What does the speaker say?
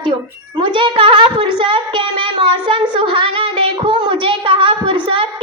साथियों, मुझे कहा फुर्सत के मैं मौसम सुहाना देखूं, मुझे कहा फुर्सत